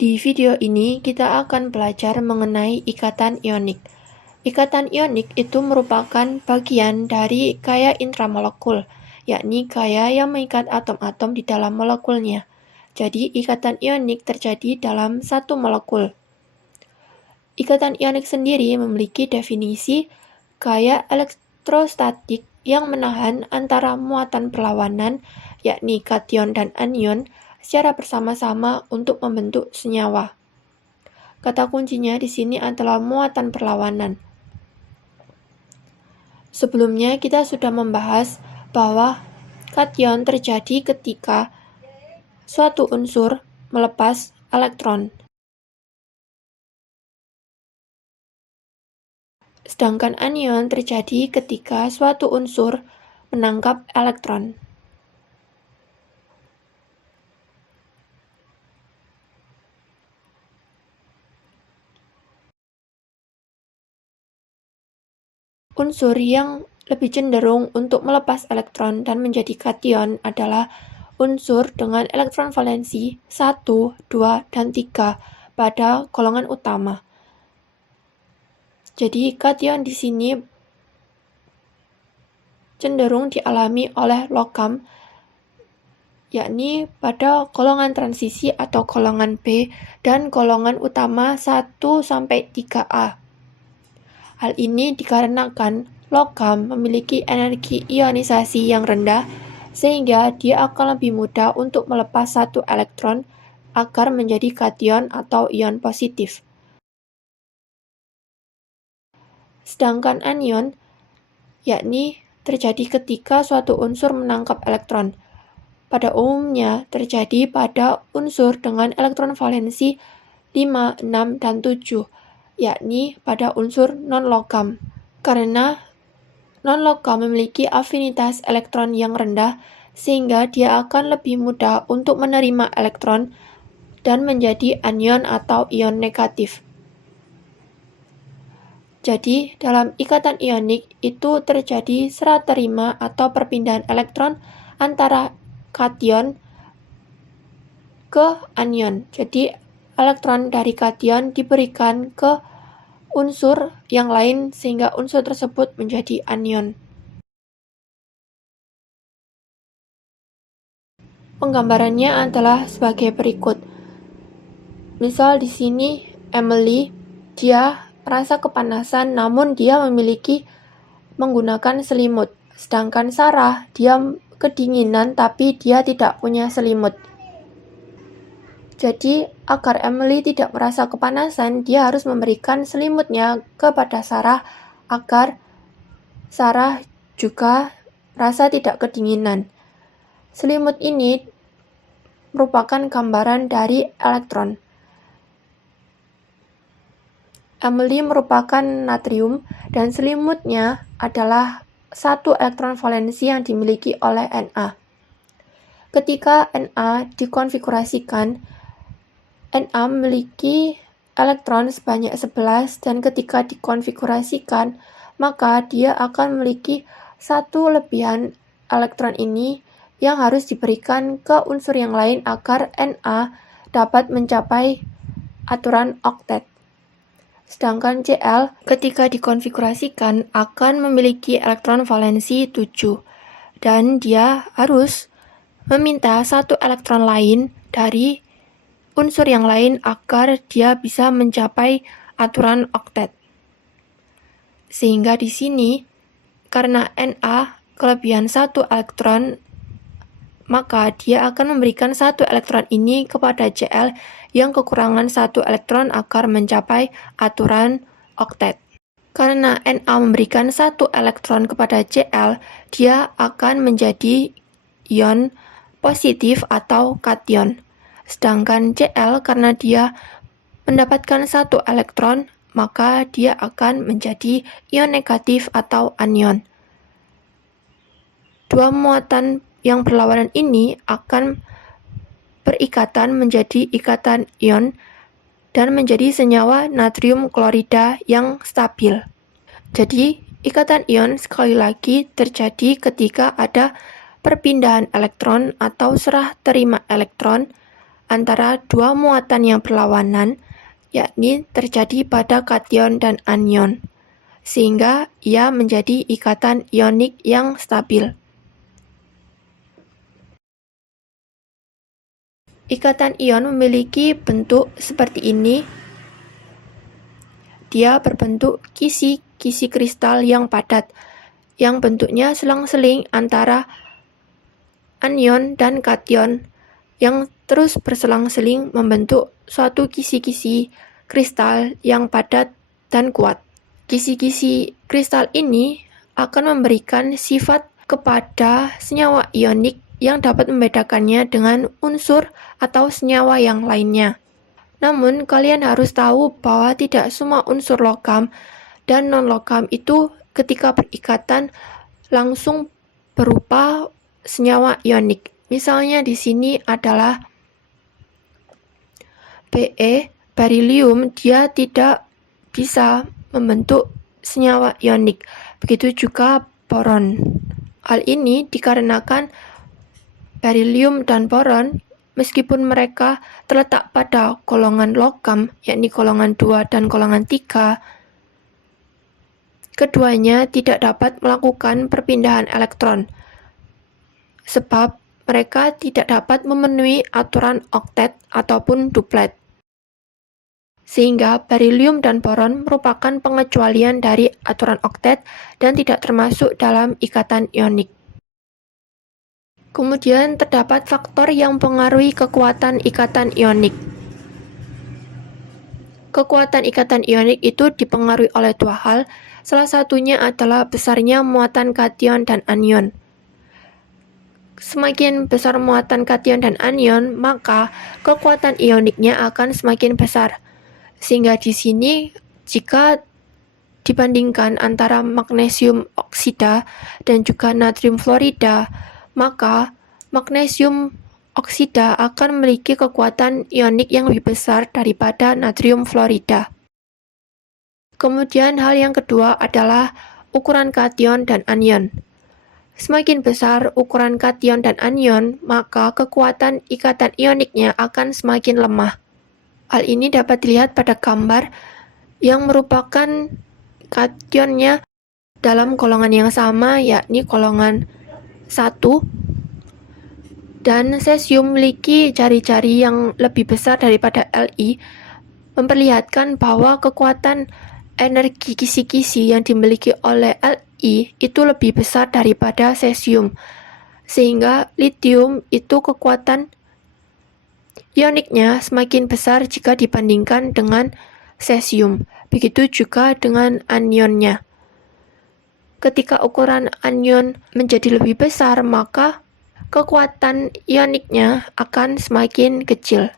Di video ini kita akan belajar mengenai ikatan ionik. Ikatan ionik itu merupakan bagian dari gaya intramolekul, yakni gaya yang mengikat atom-atom di dalam molekulnya. Jadi, ikatan ionik terjadi dalam satu molekul. Ikatan ionik sendiri memiliki definisi gaya elektrostatik yang menahan antara muatan perlawanan, yakni kation dan anion, secara bersama-sama untuk membentuk senyawa. Kata kuncinya di sini adalah muatan perlawanan. Sebelumnya kita sudah membahas bahwa kation terjadi ketika suatu unsur melepas elektron. Sedangkan anion terjadi ketika suatu unsur menangkap elektron. Unsur yang lebih cenderung untuk melepas elektron dan menjadi kation adalah unsur dengan elektron valensi 1, 2, dan 3 pada golongan utama. Jadi kation di sini cenderung dialami oleh logam, yakni pada golongan transisi atau golongan B dan golongan utama 1-3A. Hal ini dikarenakan logam memiliki energi ionisasi yang rendah, sehingga dia akan lebih mudah untuk melepas satu elektron agar menjadi kation atau ion positif. Sedangkan anion, yakni terjadi ketika suatu unsur menangkap elektron. Pada umumnya terjadi pada unsur dengan elektron valensi 5, 6, dan 7, yakni pada unsur non-logam. Karena non-logam memiliki afinitas elektron yang rendah, sehingga dia akan lebih mudah untuk menerima elektron dan menjadi anion atau ion negatif. Jadi, dalam ikatan ionik itu terjadi serah terima atau perpindahan elektron antara kation ke anion. Jadi, elektron dari kation diberikan ke unsur yang lain sehingga unsur tersebut menjadi anion. Penggambarannya adalah sebagai berikut. Misal di sini Emily, dia merasa kepanasan namun dia menggunakan selimut. Sedangkan Sarah, dia kedinginan tapi dia tidak punya selimut. Jadi, agar Emily tidak merasa kepanasan, dia harus memberikan selimutnya kepada Sarah agar Sarah juga merasa tidak kedinginan. Selimut ini merupakan gambaran dari elektron. Emily merupakan natrium dan selimutnya adalah satu elektron valensi yang dimiliki oleh Na. Ketika Na dikonfigurasikan, Na memiliki elektron sebanyak 11 dan ketika dikonfigurasikan, maka dia akan memiliki satu lebihan elektron ini yang harus diberikan ke unsur yang lain agar Na dapat mencapai aturan oktet. Sedangkan Cl ketika dikonfigurasikan akan memiliki elektron valensi 7 dan dia harus meminta satu elektron lain dari unsur yang lain agar dia bisa mencapai aturan oktet. Sehingga di sini karena Na kelebihan satu elektron, maka dia akan memberikan satu elektron ini kepada Cl yang kekurangan satu elektron agar mencapai aturan oktet. Karena Na memberikan satu elektron kepada Cl, dia akan menjadi ion positif atau kation. Sedangkan Cl karena dia mendapatkan satu elektron, maka dia akan menjadi ion negatif atau anion. Dua muatan yang berlawanan ini akan berikatan menjadi ikatan ion dan menjadi senyawa natrium klorida yang stabil. Jadi, ikatan ion sekali lagi terjadi ketika ada perpindahan elektron atau serah terima elektron antara dua muatan yang berlawanan, yakni terjadi pada kation dan anion, sehingga ia menjadi ikatan ionik yang stabil. Ikatan ion memiliki bentuk seperti ini. Dia berbentuk kisi-kisi kristal yang padat, yang bentuknya selang-seling antara anion dan kation, yang terus berselang-seling membentuk suatu kisi-kisi kristal yang padat dan kuat. Kisi-kisi kristal ini akan memberikan sifat kepada senyawa ionik yang dapat membedakannya dengan unsur atau senyawa yang lainnya. Namun, kalian harus tahu bahwa tidak semua unsur logam dan non-logam itu ketika berikatan langsung berupa senyawa ionik. Misalnya di sini adalah Be, berilium, dia tidak bisa membentuk senyawa ionik. Begitu juga boron. Hal ini dikarenakan berilium dan boron, meskipun mereka terletak pada golongan logam, yakni golongan 2 dan golongan 3, keduanya tidak dapat melakukan perpindahan elektron, sebab mereka tidak dapat memenuhi aturan oktet ataupun duplet. Sehingga berilium dan boron merupakan pengecualian dari aturan oktet dan tidak termasuk dalam ikatan ionik. Kemudian terdapat faktor yang mempengaruhi kekuatan ikatan ionik. Kekuatan ikatan ionik itu dipengaruhi oleh dua hal, salah satunya adalah besarnya muatan kation dan anion. Semakin besar muatan kation dan anion, maka kekuatan ioniknya akan semakin besar. Sehingga di sini, jika dibandingkan antara magnesium oksida dan juga natrium fluorida, maka magnesium oksida akan memiliki kekuatan ionik yang lebih besar daripada natrium fluorida. Kemudian hal yang kedua adalah ukuran kation dan anion. Semakin besar ukuran kation dan anion, maka kekuatan ikatan ioniknya akan semakin lemah. Hal ini dapat dilihat pada gambar yang merupakan kationnya dalam golongan yang sama, yakni golongan 1, dan cesium memiliki jari-jari yang lebih besar daripada Li, memperlihatkan bahwa kekuatan energi kisi-kisi yang dimiliki oleh Li itu lebih besar daripada cesium, sehingga lithium itu kekuatan ioniknya semakin besar jika dibandingkan dengan cesium. Begitu juga dengan anionnya. Ketika ukuran anion menjadi lebih besar, maka kekuatan ioniknya akan semakin kecil.